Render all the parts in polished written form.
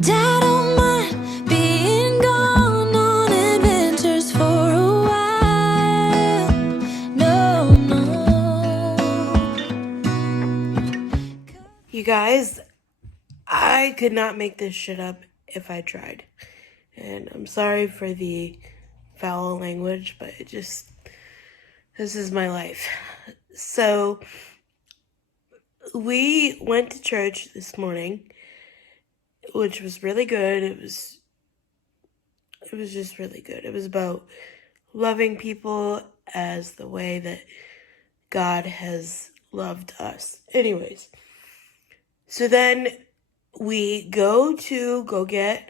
I don't mind being gone on adventures for a while. No, no. You guys, I could not make this shit up if I tried. And I'm sorry for the foul language, but this is my life. So, we went to church this morning, which was really good. It was just really good. It was about loving people as the way that God has loved us. Anyways, so then we go to go get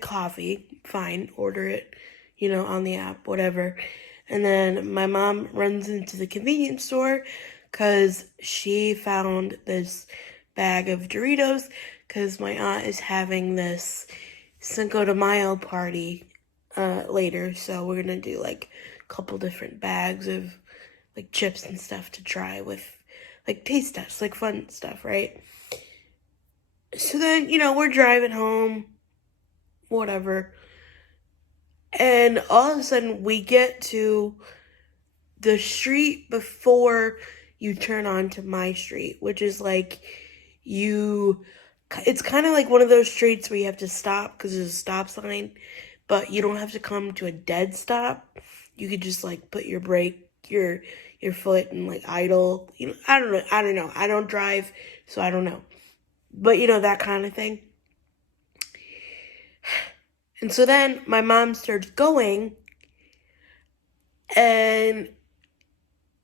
coffee. Fine, order it, on the app, whatever. And then my mom runs into the convenience store because she found this bag of Doritos because my aunt is having this Cinco de Mayo party later. So we're going to do like a couple different bags of like chips and stuff to try with like taste tests, like fun stuff, right? So then, we're driving home, whatever. And all of a sudden, we get to the street before you turn onto my street, which is like it's kind of like one of those streets where you have to stop because there's a stop sign, but you don't have to come to a dead stop. You could just like put your foot and like idle. I don't know. I don't drive, so I don't know. But that kind of thing. And so then my mom starts going, and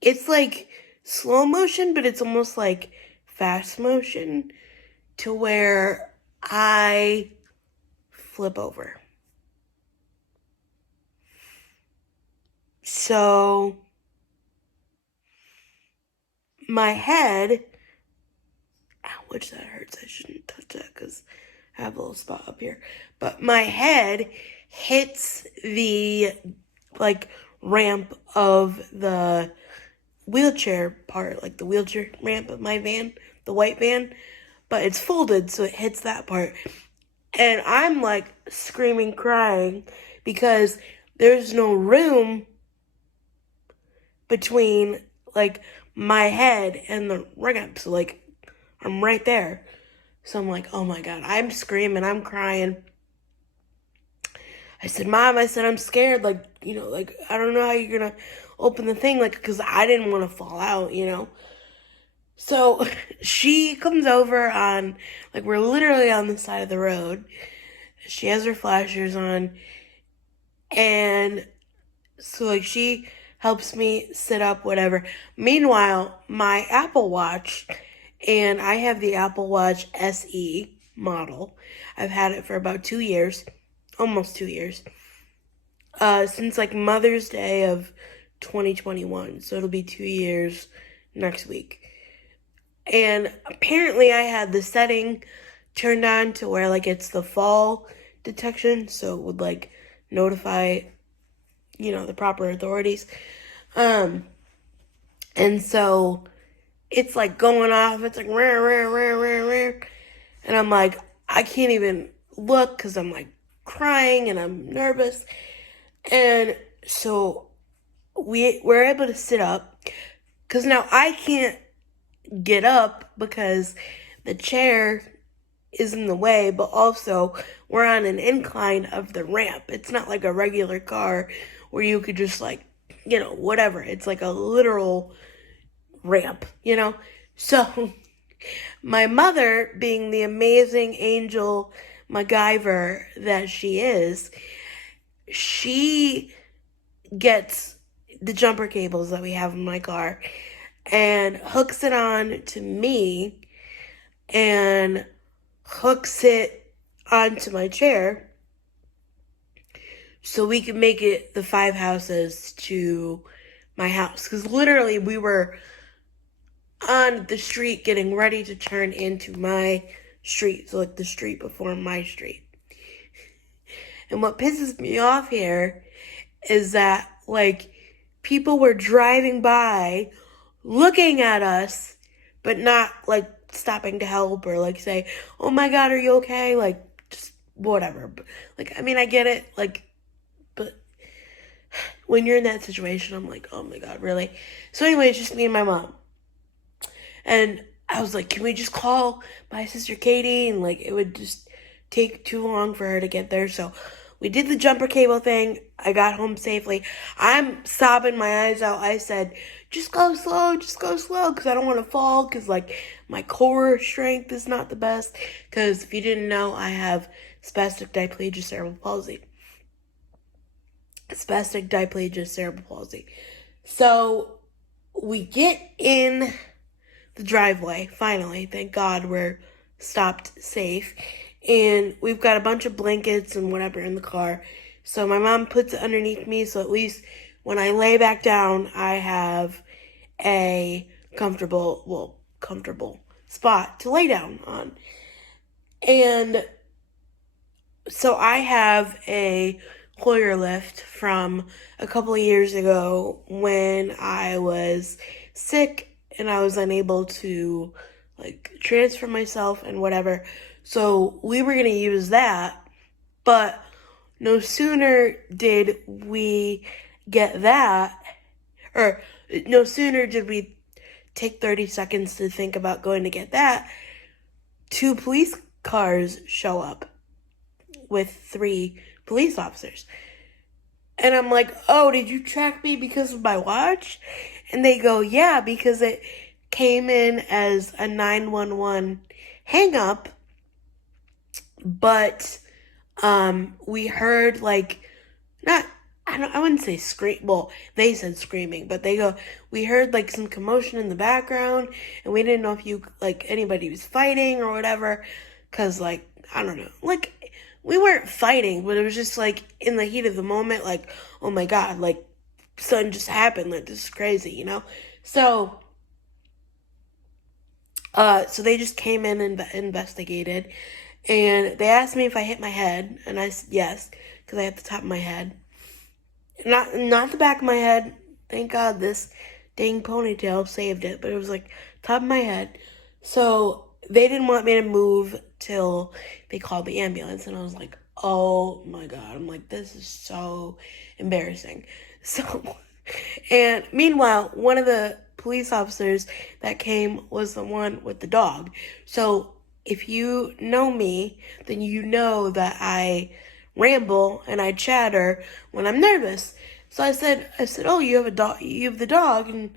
it's like slow motion, but it's almost like fast motion to where I flip over. So my head, which that hurts, I shouldn't touch that because I have a little spot up here, but my head hits the like ramp of the wheelchair part, like the wheelchair ramp of my van, the white van, but it's folded, so it hits that part. And I'm like screaming, crying because there's no room between like my head and the ramp, so like I'm right there. So I'm like, oh my God, I'm screaming, I'm crying. I said, Mom, I'm scared. Like, like, I don't know how you're going to open the thing. Like, because I didn't want to fall out, So she comes over on, like, we're literally on the side of the road. She has her flashers on. And so, like, she helps me sit up, whatever. Meanwhile, my Apple Watch, and I have the Apple Watch SE model. I've had it for about 2 years, almost 2 years, since like Mother's Day of 2021. So it'll be 2 years next week. And apparently I had the setting turned on to where like it's the fall detection, so it would like notify, the proper authorities. And so it's like going off. It's like rah, rah, rah, rah, rah. And I'm like, I can't even look because I'm like crying and I'm nervous. And so we're able to sit up because now I can't get up because the chair is in the way, but also we're on an incline of the ramp. It's not like a regular car where you could just like, whatever. It's like a literal ramp, So my mother, being the amazing angel MacGyver that she is, she gets the jumper cables that we have in my car and hooks it on to me and hooks it onto my chair so we can make it the 5 houses to my house. Because literally we were on the street getting ready to turn into my street. So like the street before my street. And what pisses me off here is that like people were driving by looking at us, but not like stopping to help or like say, "Oh my God, are you okay?" Like just whatever. But, like, I mean, I get it. Like, but when you're in that situation, I'm like, oh my God, really? So anyway, it's just me and my mom. And I was like, can we just call my sister Katie? And like, it would just take too long for her to get there. So we did the jumper cable thing. I got home safely. I'm sobbing my eyes out. I said, just go slow, because I don't want to fall, because like my core strength is not the best. Because if you didn't know, I have spastic diplegia cerebral palsy. Spastic diplegia cerebral palsy. So we get in the driveway, finally. Thank God we're stopped safe. And we've got a bunch of blankets and whatever in the car. So my mom puts it underneath me, so at least when I lay back down, I have a comfortable spot to lay down on. And so I have a Hoyer lift from a couple of years ago when I was sick and I was unable to like transfer myself and whatever. So we were going to use that, but no sooner did we get that, or no sooner did we take 30 seconds to think about going to get that, 2 police cars show up with 3 police officers. And I'm like, oh, did you track me because of my watch? And they go, yeah, because it came in as a 911 hang up, but we heard like, I wouldn't say scream, well, they said screaming, but they go, we heard like some commotion in the background, and we didn't know if like anybody was fighting or whatever, cause like, I don't know, like, we weren't fighting, but it was just like in the heat of the moment, like, oh my God, like something just happened, like this is crazy, you know? So they just came in and investigated, and they asked me if I hit my head, and I said yes, because I hit the top of my head. Not the back of my head. Thank God this dang ponytail saved it, but it was like top of my head. So they didn't want me to move till they called the ambulance, and I was like, oh my God. I'm like, this is so embarrassing. So, and meanwhile, one of the police officers that came was the one with the dog. So if you know me, then you know that I ramble and I chatter when I'm nervous. So I said, oh, you have a dog, you have the dog, and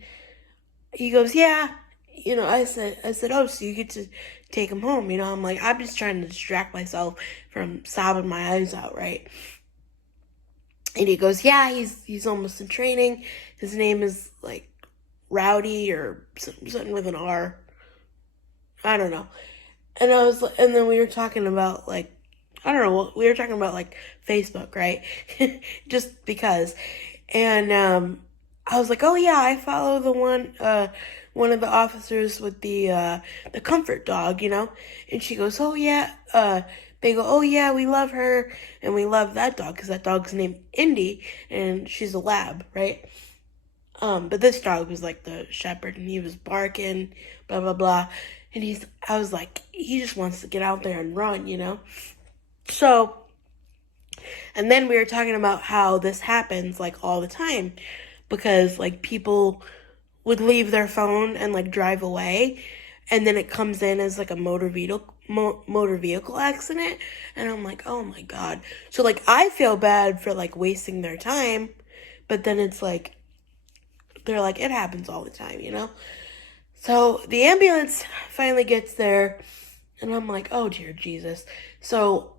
he goes, yeah. You know, I said, oh, so you get to take him home. You know, I'm like, I'm just trying to distract myself from sobbing my eyes out, right? And he goes, yeah, he's almost in training. His name is like Rowdy or something with an R. I don't know. And then we were talking about like, I don't know, we were talking about like Facebook, right? Just because. And I was like, oh yeah, I follow the one of the officers with the comfort dog, you know? And she goes, oh yeah, they go, oh yeah, we love her, and we love that dog, because that dog's named Indy, and she's a lab, right? But this dog was like the shepherd, and he was barking, blah, blah, blah. And I was like, he just wants to get out there and run, you know? So, and then we were talking about how this happens like all the time, because like people would leave their phone and like drive away, and then it comes in as like a motor vehicle accident, and I'm like, oh my God. So like I feel bad for like wasting their time, but then it's like they're like, it happens all the time, you know? So the ambulance finally gets there, and I'm like, oh dear Jesus. So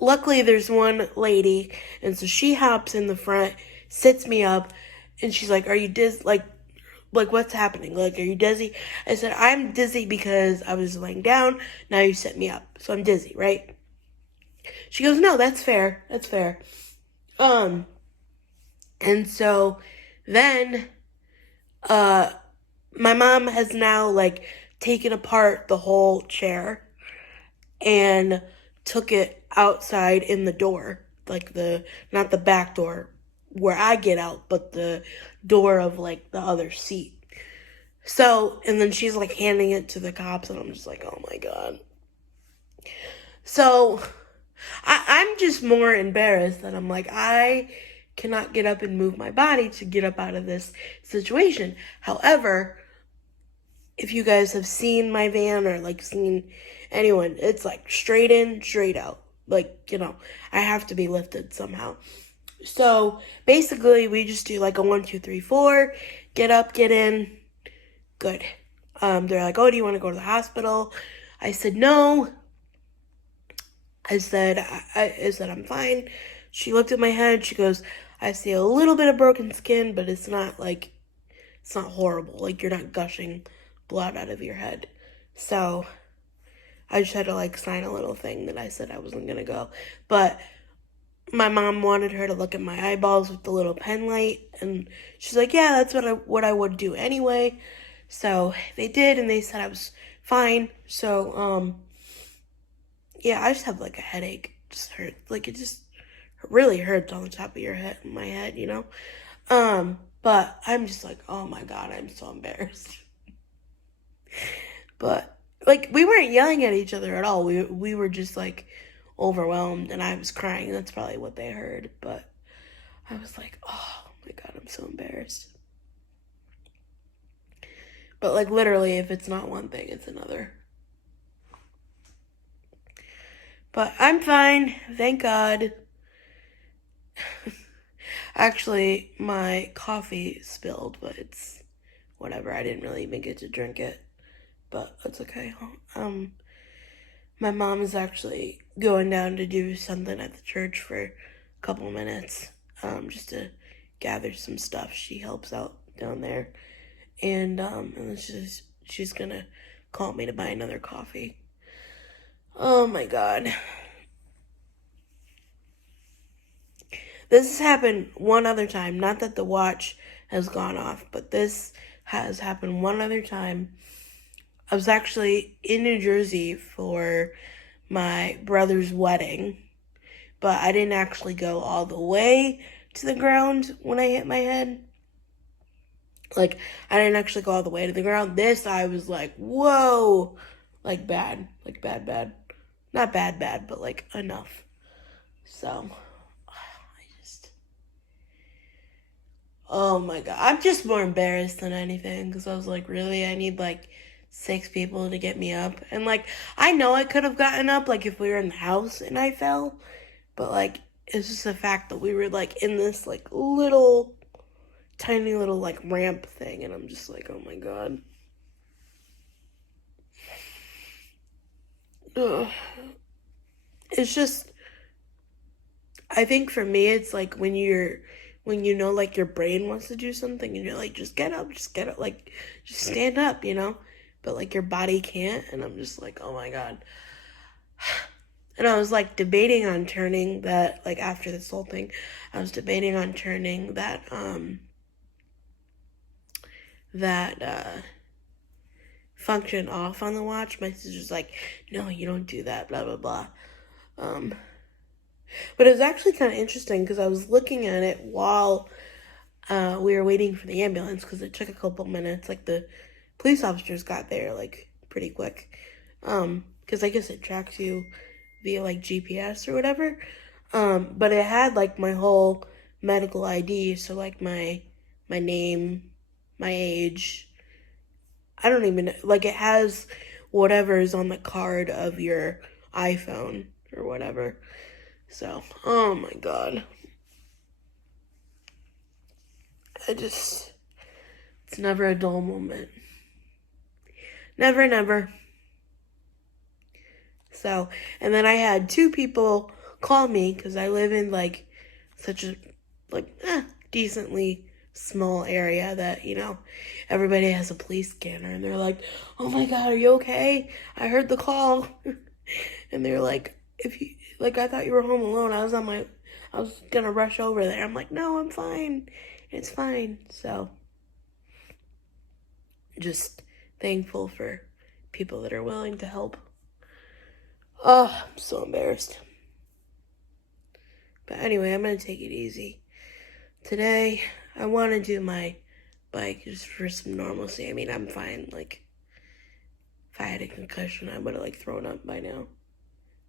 luckily there's one lady, and so she hops in the front, sits me up, and she's like, are you dizzy? Like what's happening? Like, are you dizzy? I said, I'm dizzy because I was laying down. Now you set me up. So I'm dizzy, right? She goes, no, that's fair. That's fair. And so then, my mom has now like taken apart the whole chair and took it outside in the door, like not the back door where I get out, but the door of like the other seat. So, and then she's like handing it to the cops, and I'm just like, oh my God. So, I'm just more embarrassed that I'm like, I cannot get up and move my body to get up out of this situation. However, if you guys have seen my van or like seen anyone, it's like straight in, straight out. Like, I have to be lifted somehow. So basically, we just do like a 1, 2, 3, 4, get up, get in, good. They're like, oh, do you want to go to the hospital? I said no. I said I'm fine. She looked at my head. She goes, I see a little bit of broken skin, but it's not horrible. Like, you're not gushing blood out of your head. So I just had to like sign a little thing that I said I wasn't gonna go. But my mom wanted her to look at my eyeballs with the little pen light, and she's like, yeah, that's what I would do anyway. So they did, and they said I was fine. So yeah, I just have like a headache. Just hurt, like it just really hurts on the top of my head, But I'm just like, oh my God, I'm so embarrassed. But like, we weren't yelling at each other at all. We were just like overwhelmed, and I was crying. That's probably what they heard. But I was like, oh my God, I'm so embarrassed. But like, literally, if it's not one thing, it's another. But I'm fine, thank God. Actually, my coffee spilled, but it's whatever. I didn't really even get to drink it, but that's okay. My mom is actually going down to do something at the church for a couple minutes, just to gather some stuff. She helps out down there, and then she's gonna call me to buy another coffee. Oh my God. This has happened one other time. Not that the watch has gone off, but this has happened one other time. I was actually in New Jersey for my brother's wedding, but I didn't actually go all the way to the ground when I hit my head. Like, I didn't actually go all the way to the ground. This, I was like, whoa, like bad, like bad. Not bad, but like enough. So, oh my God. I'm just more embarrassed than anything, because I was like, really? I need like 6 people to get me up. And like, I know I could have gotten up, like if we were in the house and I fell, but like, it's just the fact that we were like in this like tiny little like ramp thing, and I'm just like, oh my God. Ugh. It's just, I think for me, it's like when you know, like your brain wants to do something, and you're like, just get up, like, just stand up, but like your body can't, and I'm just like, oh my God. And I was like debating on turning that, like after this whole thing, I was debating on turning that function off on the watch. My sister's like, no, you don't do that, blah, blah, blah. But it was actually kind of interesting, because I was looking at it while we were waiting for the ambulance, because it took a couple minutes. Like, the police officers got there like pretty quick, because I guess it tracks you via like GPS or whatever. But it had like my whole medical ID, so like my name, my age. I don't even know, like it has whatever is on the card of your iPhone or whatever. So, oh my God. It's never a dull moment. Never. So, and then I had 2 people call me, because I live in like such a decently small area that, everybody has a police scanner, and they're like, oh my God, are you okay? I heard the call. And they're like, I thought you were home alone. I was gonna rush over there. I'm like, no, I'm fine. It's fine. So, just thankful for people that are willing to help. Oh, I'm so embarrassed. But anyway, I'm gonna take it easy. Today, I want to do my like just for some normalcy. I mean, I'm fine. Like, if I had a concussion, I would have like thrown up by now.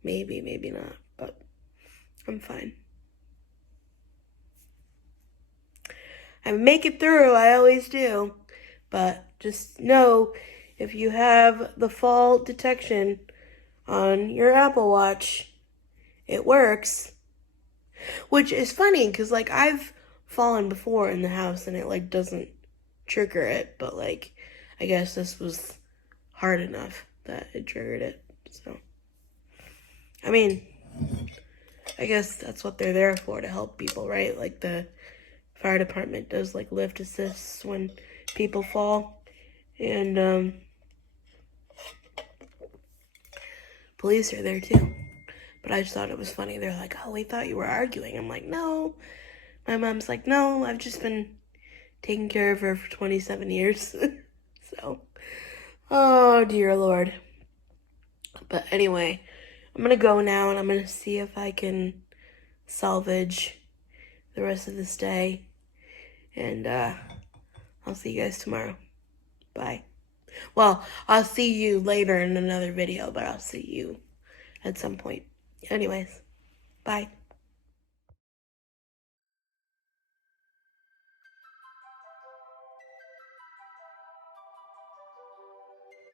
Maybe, maybe not, but I'm fine. I make it through. I always do. But just know, if you have the fall detection on your Apple Watch, it works. Which is funny, because like I've fallen before in the house and it like doesn't trigger it, but like I guess this was hard enough that it triggered it. So I mean, I guess that's what they're there for, to help people, right? Like the fire department does like lift assists when people fall, and police are there too. But I just thought it was funny. They're like, "Oh, we thought you were arguing." I'm like, "No." My mom's like, "No, I've just been taking care of her for 27 years." So, oh dear Lord. But anyway, I'm gonna go now and I'm gonna see if I can salvage the rest of this day. And I'll see you guys tomorrow. Bye. Well, I'll see you later in another video, but I'll see you at some point. Anyways, bye.